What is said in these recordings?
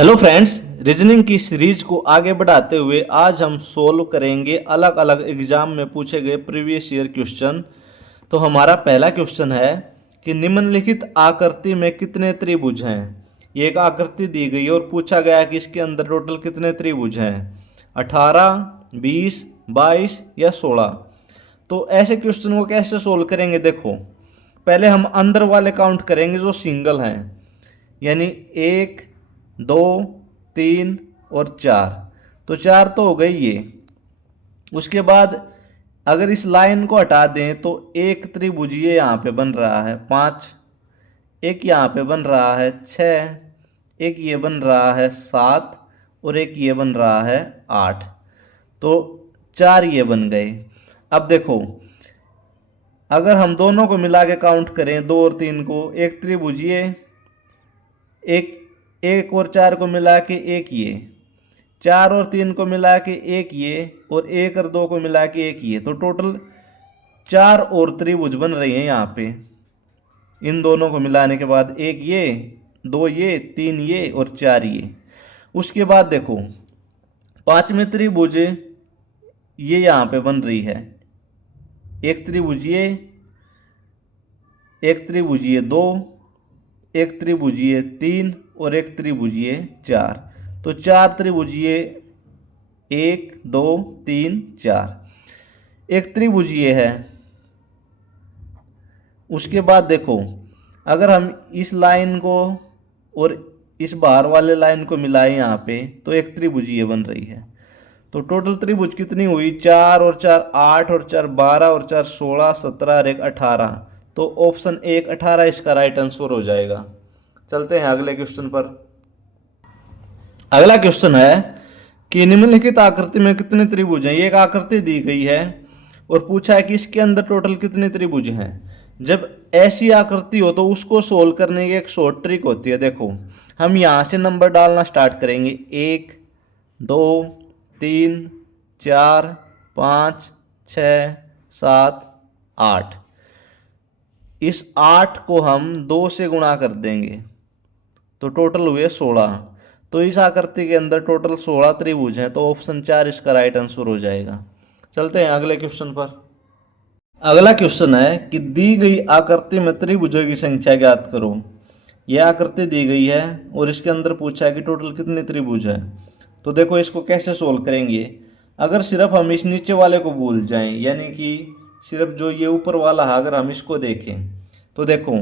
Hello friends, reasoning की series को आगे बढ़ाते हुए आज हम सोल्व करेंगे अलग अलग एग्जाम में पूछे गए प्रीवियस ईयर क्वेश्चन। तो हमारा पहला क्वेश्चन है कि निम्नलिखित आकृति में कितने त्रिभुज हैं। ये एक आकृति दी गई है और पूछा गया है कि इसके अंदर टोटल कितने त्रिभुज हैं, 18, 20, 22 या 16। तो ऐसे क्वेश्चन को कैसे सोल्व करेंगे, देखो पहले हम अंदर वाले काउंट करेंगे जो सिंगल हैं, यानी 1, 2, 3 और 4। तो 4 तो हो गई ये। उसके बाद अगर इस लाइन को हटा दें तो एक त्रिभुज ये यहाँ पे बन रहा है 5, एक यहाँ पे बन रहा है 6, एक ये बन रहा है 7 और एक ये बन रहा है 8। तो 4 ये बन गए। अब देखो अगर हम दोनों को मिला के काउंट करें 2 और 3 को, एक त्रिभुज ये, एक एक और 4 को मिला के एक ये, 4 और 3 को मिला के एक ये और 1 और 2 को मिला के एक ये। तो टोटल 4 और त्रिभुज बन रही हैं यहाँ पे। इन दोनों को मिलाने के बाद एक ये, 2 ये, 3 ये और 4 ये। उसके बाद देखो पांचवें त्रिभुज ये यहाँ पे बन रही है, एक त्रिभुज ये, एक त्रिभुज ये 2, एक त्रिभुजीय 3 और एक त्रिभुजीय 4। तो 4 त्रिभुजीय 1, 2, 3, 4 एक त्रिभुजीय है। उसके बाद देखो अगर हम इस लाइन को और इस बाहर वाले लाइन को मिलाएं यहाँ पे तो एक त्रिभुजीय बन रही है। तो टोटल त्रिभुज कितनी हुई, 4 और 4 8 और 4 12 और 4 16 17 और 1 18। तो ऑप्शन 1 18 इसका राइट आंसर हो जाएगा। चलते हैं अगले क्वेश्चन पर। अगला क्वेश्चन है कि निम्नलिखित आकृति में कितने त्रिभुज हैं। ये एक आकृति दी गई है और पूछा है कि इसके अंदर टोटल कितने त्रिभुज हैं। जब ऐसी आकृति हो तो उसको सोल्व करने की एक शॉर्ट ट्रिक होती है। देखो हम यहाँ से नंबर डालना स्टार्ट करेंगे, 1, 2, 3, 4, 5, 6, 7, 8। इस 8 को हम 2 से गुणा कर देंगे तो टोटल हुए 16। तो इस आकृति के अंदर टोटल 16 त्रिभुज हैं। तो ऑप्शन 4 इसका राइट आंसर हो जाएगा। चलते हैं अगले क्वेश्चन पर। अगला क्वेश्चन है कि दी गई आकृति में त्रिभुजों की संख्या ज्ञात करो। यह आकृति दी गई है और इसके अंदर पूछा है कि टोटल कितने त्रिभुज हैं। तो देखो इसको कैसे सोल्व करेंगे। अगर सिर्फ हम इस नीचे वाले को भूल जाएं, यानी कि सिर्फ जो ये ऊपर वाला है अगर हम इसको देखें तो देखो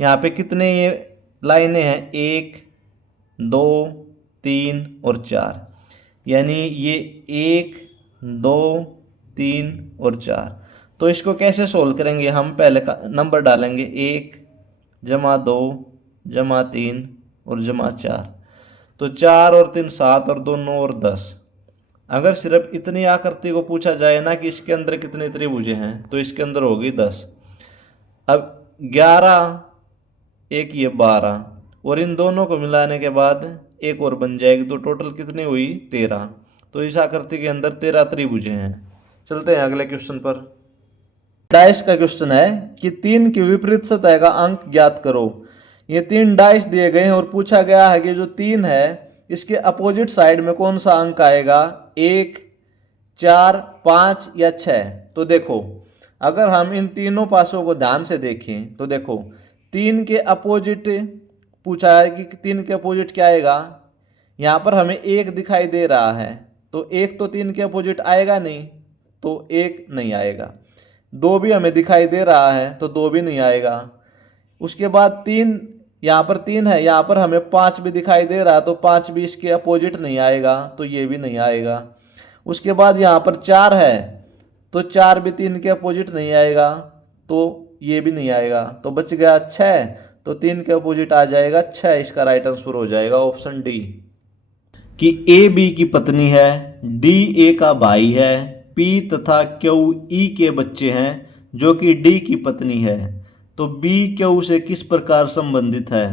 यहाँ पे कितने ये लाइनें हैं, 1, 2, 3 और 4, यानी ये 1, 2, 3 और 4। तो इसको कैसे सोल्व करेंगे, हम पहले का नंबर डालेंगे 1 जमा 2 जमा 3 और जमा 4। तो 4 और 3 7 और 2 9 और 10। अगर सिर्फ इतनी आकृति को पूछा जाए ना कि इसके अंदर कितने त्रिभुज हैं तो इसके अंदर होगी 10। अब 11, एक ये 12 और इन दोनों को मिलाने के बाद एक और बन जाएगी। तो टोटल कितनी हुई, 13। तो इस आकृति के अंदर 13 त्रिभुज हैं। चलते हैं अगले क्वेश्चन पर। 22 का क्वेश्चन है कि 3 की विपरीत सतह का अंक ज्ञात करो। ये 3 डाइस दिए गए हैं और पूछा गया है कि जो 3 है इसके अपोजिट साइड में कौन सा अंक आएगा, 1, 4, 5 या 6। तो देखो अगर हम इन तीनों पासों को ध्यान से देखें तो देखो 3 के अपोजिट पूछा है कि 3 के अपोजिट क्या आएगा। यहाँ पर हमें 1 दिखाई दे रहा है तो 1 तो 3 के अपोजिट आएगा नहीं, तो 1 नहीं आएगा। 2 भी हमें दिखाई दे रहा है तो 2 भी नहीं आएगा। उसके बाद 3, यहाँ पर 3 है, यहाँ पर हमें 5 भी दिखाई दे रहा है तो 5 भी इसके अपोजिट नहीं आएगा, तो ये भी नहीं आएगा। उसके बाद यहाँ पर 4 है तो 4 भी 3 के अपोजिट नहीं आएगा, तो ये भी नहीं आएगा। तो बच गया 6, तो 3 के अपोजिट आ जाएगा 6। इसका राइट आंसर हो जाएगा ऑप्शन डी। कि ए बी की पत्नी है, डी ए का भाई है, पी तथा क्यू ई के बच्चे हैं जो कि डी की पत्नी है। तो बी क्यू से किस प्रकार संबंधित है।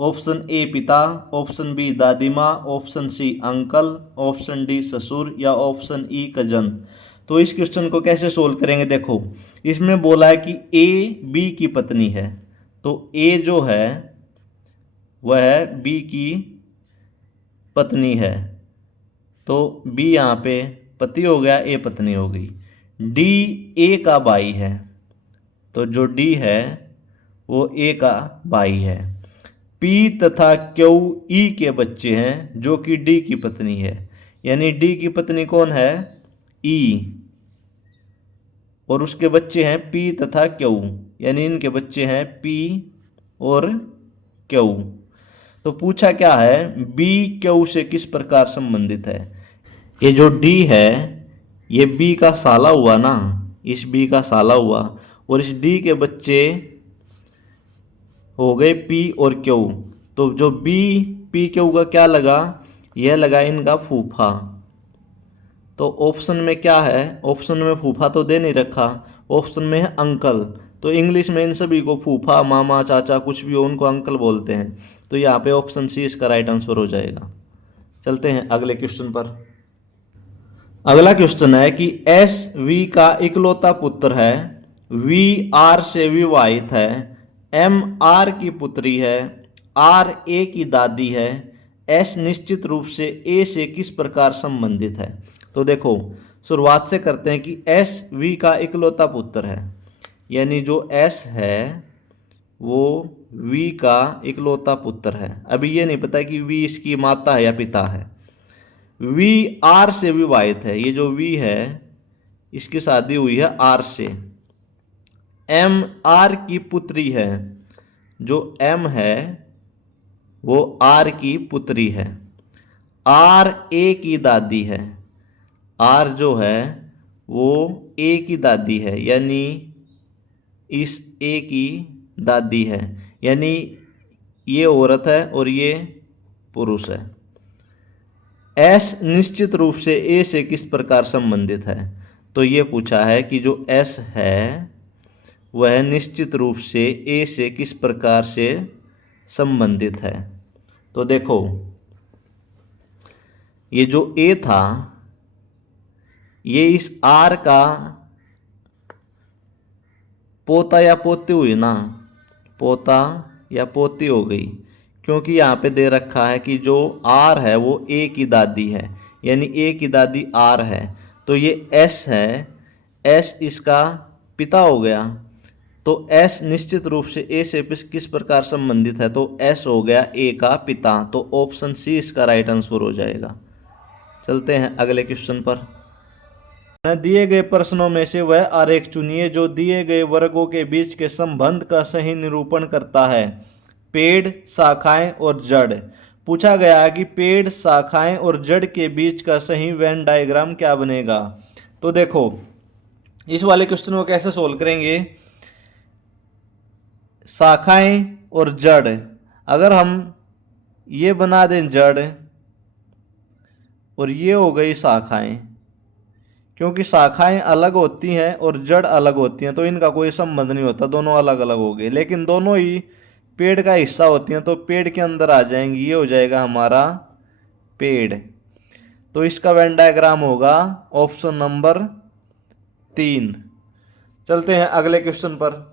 ऑप्शन ए पिता, ऑप्शन बी दादी माँ, option C uncle, option D ससुर या ऑप्शन ई कजन। तो इस क्वेश्चन को कैसे सोल्व करेंगे, देखो इसमें बोला है कि ए बी की पत्नी है। तो ए जो है वह बी की पत्नी है, तो बी यहाँ पे पति हो गया, ए पत्नी हो गई। डी ए का भाई है, तो जो डी है वो ए का भाई है। पी तथा क्यू ई के बच्चे हैं, जो कि डी की पत्नी है, यानी डी की पत्नी कौन है? ई, और उसके बच्चे हैं पी तथा क्यू, यानी इनके बच्चे हैं पी और क्यू। तो पूछा क्या है, बी क्यू से किस प्रकार संबंधित है। ये जो डी है ये बी का साला हुआ ना, इस बी का साला हुआ, और इस डी के बच्चे हो गए पी और क्यू। तो जो बी पी क्यू का क्या लगा, यह लगा इनका फूफा। तो ऑप्शन में क्या है, ऑप्शन में फूफा तो दे नहीं रखा, ऑप्शन में है अंकल। तो इंग्लिश में इन सभी को फूफा, मामा, चाचा कुछ भी हो उनको अंकल बोलते हैं। तो यहाँ पे ऑप्शन सी इसका राइट आंसर हो जाएगा। चलते हैं अगले क्वेश्चन पर। अगला क्वेश्चन है कि एस वी का इकलौता पुत्र है, वी आर से विवाहित है, एम आर की पुत्री है, आर ए की दादी है, एस निश्चित रूप से ए से किस प्रकार संबंधित है। तो देखो शुरुआत से करते हैं कि एस वी का इकलौता पुत्र है, यानी जो एस है वो वी का इकलौता पुत्र है। अभी ये नहीं पता कि वी इसकी माता है या पिता है। वी आर से विवाहित है, ये जो वी है इसकी शादी हुई है आर से। एम आर की पुत्री है, जो एम है वो आर की पुत्री है। आर ए की दादी है, आर जो है वो ए की दादी है, यानी इस ए की दादी है, यानी ये औरत है और ये पुरुष है। एस निश्चित रूप से ए से किस प्रकार संबंधित है। तो ये पूछा है कि जो एस है वह निश्चित रूप से ए से किस प्रकार से संबंधित है। तो देखो ये जो ए था ये इस आर का पोता या पोती हुई ना, पोता या पोती हो गई, क्योंकि यहाँ पे दे रखा है कि जो आर है वो ए की दादी है, यानी ए की दादी आर है। तो ये एस है, एस इसका पिता हो गया। तो एस निश्चित रूप से ए से किस प्रकार संबंधित है, तो एस हो गया ए का पिता। तो ऑप्शन सी इसका राइट आंसर हो जाएगा। चलते हैं अगले क्वेश्चन पर। दिए गए प्रश्नों में से वह आरेख चुनिए जो दिए गए वर्गों के बीच के संबंध का सही निरूपण करता है। पेड़, शाखाएं और जड़। पूछा गया है कि पेड़, शाखाएं और जड़ के बीच का सही वेन डायग्राम क्या बनेगा। तो देखो इस वाले क्वेश्चन को कैसे सोल्व करेंगे। शाखाएं और जड़, अगर हम ये बना दें जड़ और ये हो गई शाखाएं, क्योंकि शाखाएं अलग होती हैं और जड़ अलग होती हैं तो इनका कोई संबंध नहीं होता, दोनों अलग अलग हो गए। लेकिन दोनों ही पेड़ का हिस्सा होती हैं तो पेड़ के अंदर आ जाएंगी, ये हो जाएगा हमारा पेड़। तो इसका वेन डायग्राम होगा ऑप्शन नंबर 3। चलते हैं अगले क्वेश्चन पर।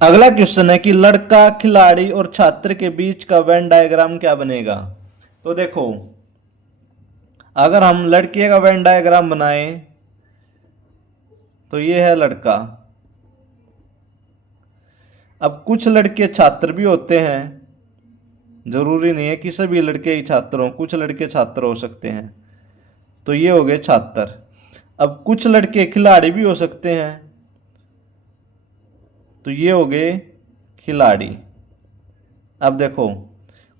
अगला क्वेश्चन है कि लड़का, खिलाड़ी और छात्र के बीच का वेन डायग्राम क्या बनेगा। तो देखो अगर हम लड़के का वेन डायग्राम बनाएं तो ये है लड़का। अब कुछ लड़के छात्र भी होते हैं, जरूरी नहीं है कि सभी लड़के ही छात्र हों, कुछ लड़के छात्र हो सकते हैं, तो ये हो गए छात्र। अब कुछ लड़के खिलाड़ी भी हो सकते हैं, तो ये हो गए खिलाड़ी। अब देखो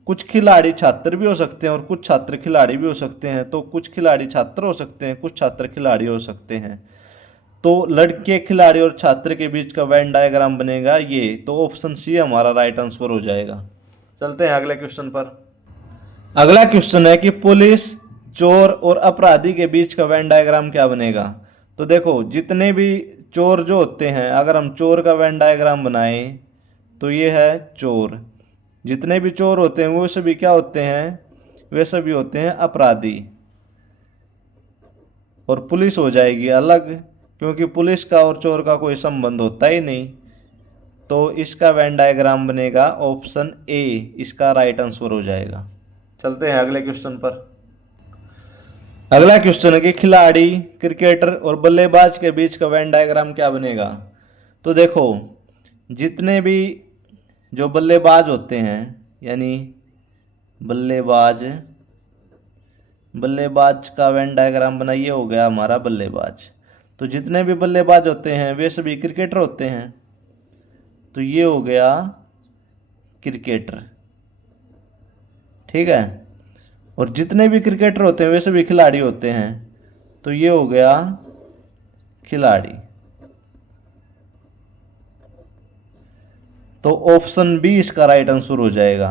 कुछ खिलाड़ी छात्र भी हो सकते हैं और कुछ छात्र खिलाड़ी भी हो सकते हैं, तो कुछ खिलाड़ी छात्र हो सकते हैं, कुछ छात्र खिलाड़ी हो सकते हैं। तो लड़के, खिलाड़ी और छात्र के बीच का वेन डायग्राम बनेगा ये। तो ऑप्शन सी हमारा राइट आंसर हो जाएगा। चलते हैं अगले क्वेश्चन पर। अगला क्वेश्चन है कि पुलिस, चोर और अपराधी के बीच का वेन डायग्राम क्या बनेगा। तो देखो जितने भी चोर जो होते हैं, अगर हम चोर का वेन डायग्राम बनाएं तो ये है चोर। जितने भी चोर होते हैं वो सभी क्या होते हैं, वे सभी होते हैं अपराधी। और पुलिस हो जाएगी अलग, क्योंकि पुलिस का और चोर का कोई संबंध होता ही नहीं। तो इसका वेन डायग्राम बनेगा ऑप्शन ए, इसका राइट आंसर हो जाएगा। चलते हैं अगले क्वेश्चन पर। अगला क्वेश्चन है कि खिलाड़ी, क्रिकेटर और बल्लेबाज के बीच का वेन डायग्राम क्या बनेगा। तो देखो, जितने भी जो बल्लेबाज होते हैं, यानी बल्लेबाज, बल्लेबाज का वेन डायग्राम बनाइए, हो गया हमारा बल्लेबाज। तो जितने भी बल्लेबाज होते हैं वे सभी क्रिकेटर होते हैं, तो ये हो गया क्रिकेटर, ठीक है। और जितने भी क्रिकेटर होते हैं वे सभी खिलाड़ी होते हैं, तो ये हो गया खिलाड़ी। तो ऑप्शन बी इसका राइट आंसर हो जाएगा।